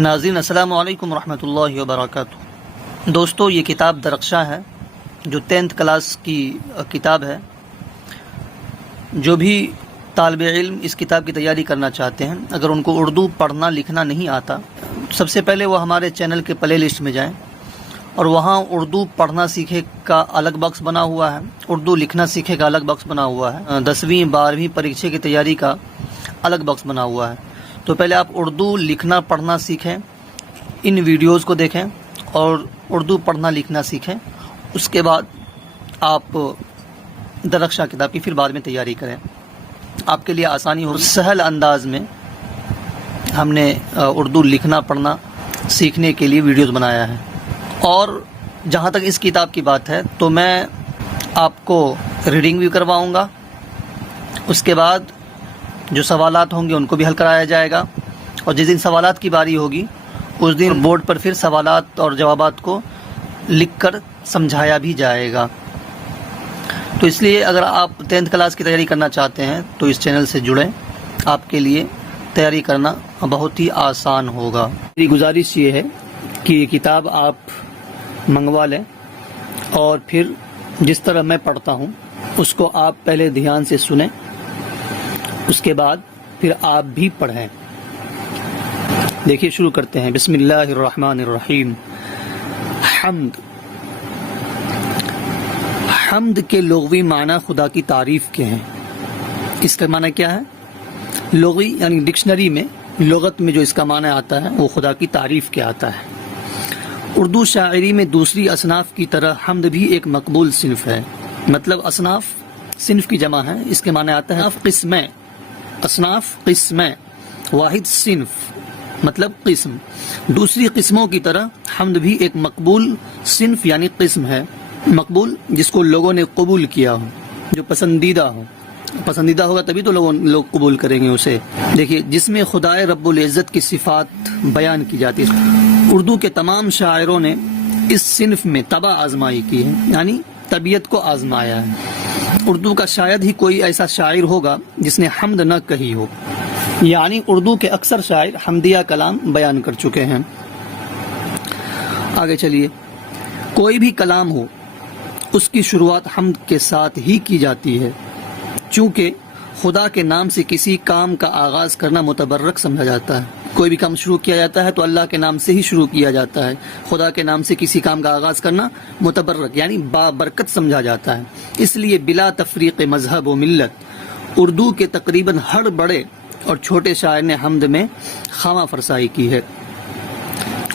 ناظرین السلام علیکم ورحمۃ اللہ وبرکاتہ۔ دوستو، یہ کتاب درخشاں ہے جو 10th کلاس کی کتاب ہے۔ جو بھی طالب علم اس کتاب کی تیاری کرنا چاہتے ہیں، اگر ان کو اردو پڑھنا لکھنا نہیں آتا، سب سے پہلے وہ ہمارے چینل کے پلے لسٹ میں جائیں اور وہاں اردو پڑھنا سیکھے کا الگ باکس بنا ہوا ہے، اردو لکھنا سیکھے کا الگ باکس بنا ہوا ہے، 10ویں 12ویں پریکشا کی تیاری کا الگ باکس بنا ہوا ہے۔ تو پہلے آپ اردو لکھنا پڑھنا سیکھیں، ان ویڈیوز کو دیکھیں اور اردو پڑھنا لکھنا سیکھیں، اس کے بعد آپ درخشاں کتاب کی پھر بعد میں تیاری کریں، آپ کے لیے آسانی ہو۔ سہل انداز میں ہم نے اردو لکھنا پڑھنا سیکھنے کے لیے ویڈیوز بنایا ہے۔ اور جہاں تک اس کتاب کی بات ہے تو میں آپ کو ریڈنگ بھی کرواؤں گا، اس کے بعد جو سوالات ہوں گے ان کو بھی حل کرایا جائے گا، اور جس دن سوالات کی باری ہوگی اس دن بورڈ پر پھر سوالات اور جوابات کو لکھ کر سمجھایا بھی جائے گا۔ تو اس لیے اگر آپ 10th کلاس کی تیاری کرنا چاہتے ہیں تو اس چینل سے جڑیں، آپ کے لیے تیاری کرنا بہت ہی آسان ہوگا۔ میری گزارش یہ ہے کہ یہ کتاب آپ منگوا لیں اور پھر جس طرح میں پڑھتا ہوں اس کو آپ پہلے دھیان سے سنیں، اس کے بعد پھر آپ بھی پڑھیں۔ دیکھیے شروع کرتے ہیں۔ بسم اللہ الرحمن الرحیم۔ حمد۔ حمد کے لغوی معنی خدا کی تعریف کے ہیں۔ اس کا معنی کیا ہے؟ لغوی یعنی ڈکشنری میں، لغت میں جو اس کا معنی آتا ہے وہ خدا کی تعریف کے آتا ہے۔ اردو شاعری میں دوسری اصناف کی طرح حمد بھی ایک مقبول صنف ہے۔ مطلب اصناف صنف کی جمع ہے، اس کے معنی آتا ہے قسمیں، اصناف قسمیں، واحد صنف مطلب قسم۔ دوسری قسموں کی طرح حمد بھی ایک مقبول صنف یعنی قسم ہے۔ مقبول جس کو لوگوں نے قبول کیا ہو، جو پسندیدہ ہو، پسندیدہ ہوگا تبھی تو لوگ قبول کریں گے اسے۔ دیکھیے، جس میں خدائے رب العزت کی صفات بیان کی جاتی ہے۔ اردو کے تمام شاعروں نے اس صنف میں طبع آزمائی کی ہے، یعنی طبیعت کو آزمایا ہے۔ اردو کا شاید ہی کوئی ایسا شاعر ہوگا جس نے حمد نہ کہی ہو، یعنی اردو کے اکثر شاعر حمدیہ کلام بیان کر چکے ہیں۔ آگے چلیے۔ کوئی بھی کلام ہو، اس کی شروعات حمد کے ساتھ ہی کی جاتی ہے، چونکہ خدا کے نام سے کسی کام کا آغاز کرنا متبرک سمجھا جاتا ہے۔ کوئی بھی کام شروع کیا جاتا ہے تو اللہ کے نام سے ہی شروع کیا جاتا ہے۔ خدا کے نام سے کسی کام کا آغاز کرنا متبرک یعنی بابرکت سمجھا جاتا ہے۔ اس لیے بلا تفریق مذہب و ملت اردو کے تقریباً ہر بڑے اور چھوٹے شاعر نے حمد میں خواہ فرسائی کی ہے۔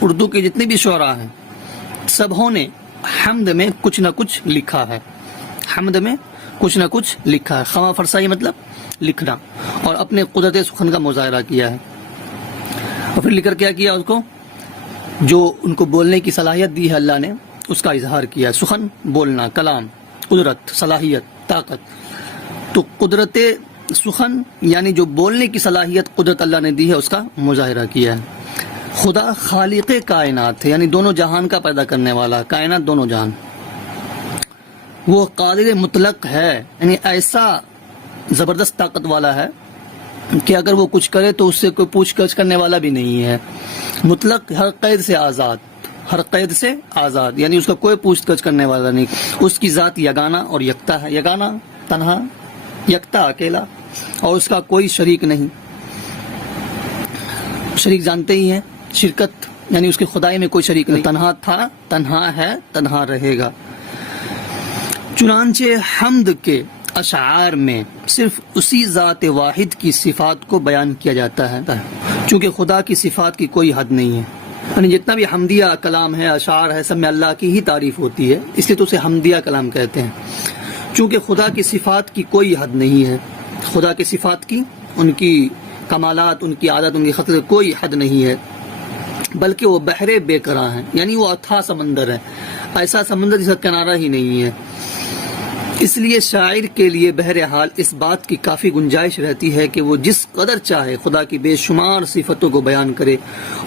اردو کے جتنے بھی شعراء ہیں سبھوں نے حمد میں کچھ نہ کچھ لکھا ہے، حمد میں کچھ نہ کچھ لکھا ہے۔ خواہ فرسائی مطلب لکھنا، اور اپنے قدرت سخن کا مظاہرہ کیا ہے۔ اور پھر لکھ کر کیا کیا؟ اس کو جو ان کو بولنے کی صلاحیت دی ہے اللہ نے، اس کا اظہار کیا ہے۔ سخن بولنا، کلام، قدرت، صلاحیت، طاقت۔ تو قدرت سخن یعنی جو بولنے کی صلاحیت قدرت اللہ نے دی ہے اس کا مظاہرہ کیا ہے۔ خدا خالق کائنات ہے، یعنی دونوں جہان کا پیدا کرنے والا، کائنات دونوں جہان۔ وہ قادر مطلق ہے، یعنی ایسا زبردست طاقت والا ہے کہ اگر وہ کچھ کرے تو اس سے کوئی پوچھ گچھ کرنے والا بھی نہیں ہے۔ مطلق، ہر قید سے آزاد، ہر قید سے آزاد، یعنی اس کا کوئی پوچھ گچھ کرنے والا نہیں۔ اس کی ذات یگانہ اور یکتا ہے، یگانہ تنہا، یکتا اکیلا، اور اس کا کوئی شریک نہیں۔ شریک جانتے ہی ہیں، شرکت یعنی اس کی خدائی میں کوئی شریک نہیں۔ تنہا تھا، تنہا ہے، تنہا رہے گا۔ چنانچہ حمد کے اشعار میں صرف اسی ذات واحد کی صفات کو بیان کیا جاتا ہے، چونکہ خدا کی صفات کی کوئی حد نہیں ہے۔ یعنی جتنا بھی حمدیہ کلام ہے، اشعار ہے، سب میں اللہ کی ہی تعریف ہوتی ہے، اس لیے تو اسے حمدیہ کلام کہتے ہیں۔ چونکہ خدا کی صفات کی کوئی حد نہیں ہے، خدا کی صفات کی، ان کی کمالات، ان کی عادت، ان کی خصلت کوئی حد نہیں ہے، بلکہ وہ بحر بے قرار ہیں، یعنی وہ اتھاہ سمندر ہے، ایسا سمندر جس کا کنارہ ہی نہیں ہے۔ اس لیے شاعر کے لیے بہرحال اس بات کی کافی گنجائش رہتی ہے کہ وہ جس قدر چاہے خدا کی بے شمار صفتوں کو بیان کرے،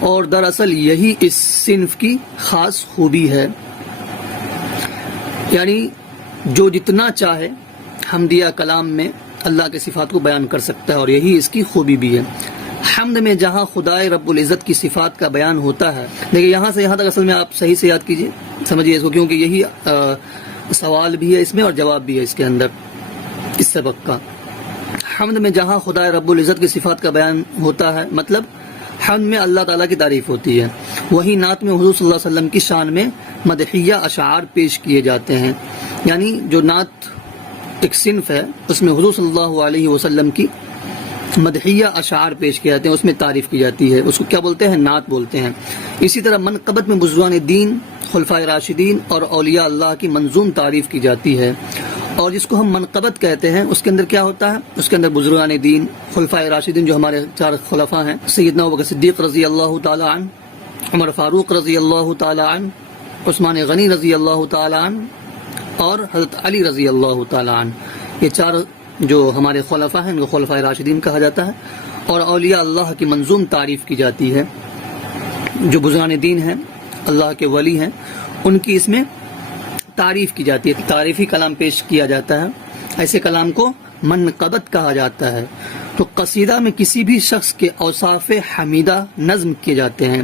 اور دراصل یہی اس صنف کی خاص خوبی ہے۔ یعنی جو جتنا چاہے حمدیہ کلام میں اللہ کے صفات کو بیان کر سکتا ہے، اور یہی اس کی خوبی بھی ہے۔ حمد میں جہاں خدائے رب العزت کی صفات کا بیان ہوتا ہے، دیکھیے یہاں سے یہاں تک اصل میں آپ صحیح سے یاد کیجئے، سمجھیے اس کو، کیونکہ یہی سوال بھی ہے اس میں اور جواب بھی ہے اس کے اندر اس سبق کا۔ حمد میں جہاں خدائے رب العزت کی صفات کا بیان ہوتا ہے، مطلب حمد میں اللہ تعالیٰ کی تعریف ہوتی ہے، وہی نعت میں حضور صلی اللہ علیہ وسلم کی شان میں مدحیہ اشعار پیش کیے جاتے ہیں، یعنی جو نعت ایک صنف ہے اس میں حضور صلی اللہ علیہ وسلم کی مدحیہ اشعار پیش کیے جاتے ہیں، اس میں تعریف کی جاتی ہے، اس کو کیا بولتے ہیں؟ نعت بولتے ہیں۔ اسی طرح منقبت میں بزرگان دین، خلفائے راشدین اور اولیاء اللہ کی منظوم تعریف کی جاتی ہے، اور جس کو ہم منقبت کہتے ہیں اس کے اندر کیا ہوتا ہے؟ اس کے اندر بزرگان دین، خلفائے راشدین جو ہمارے 4 خلفاء ہیں، سیدنا ابوبکر صدیق رضی اللہ تعالی عنہ، عمر فاروق رضی اللہ تعالی عنہ، عثمان غنی رضی اللہ تعالی عنہ اور حضرت علی رضی اللہ تعالی عنہ، یہ 4 جو ہمارے خلفاء ہیں ان کو خلفائے راشدین کہا جاتا ہے، اور اولیاء اللہ کی منظوم تعریف کی جاتی ہے۔ جو بزرگان دین ہیں، اللہ کے ولی ہیں، ان کی اس میں تعریف کی جاتی ہے، تعریفی کلام پیش کیا جاتا ہے، ایسے کلام کو منقبت کہا جاتا ہے۔ تو قصیدہ میں کسی بھی شخص کے اوصاف حمیدہ نظم کیے جاتے ہیں،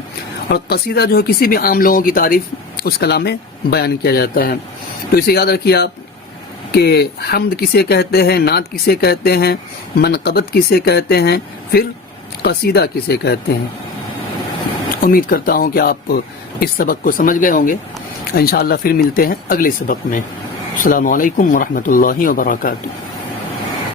اور قصیدہ جو ہے کسی بھی عام لوگوں کی تعریف اس کلام میں بیان کیا جاتا ہے۔ تو اسے یاد رکھیے آپ کہ حمد کسے کہتے ہیں، نعت کسے کہتے ہیں، منقبت کسے کہتے ہیں، پھر قصیدہ کسے کہتے ہیں۔ امید کرتا ہوں کہ آپ اس سبق کو سمجھ گئے ہوں گے۔ انشاءاللہ پھر ملتے ہیں اگلے سبق میں۔ السلام علیکم ورحمۃ اللہ وبرکاتہ۔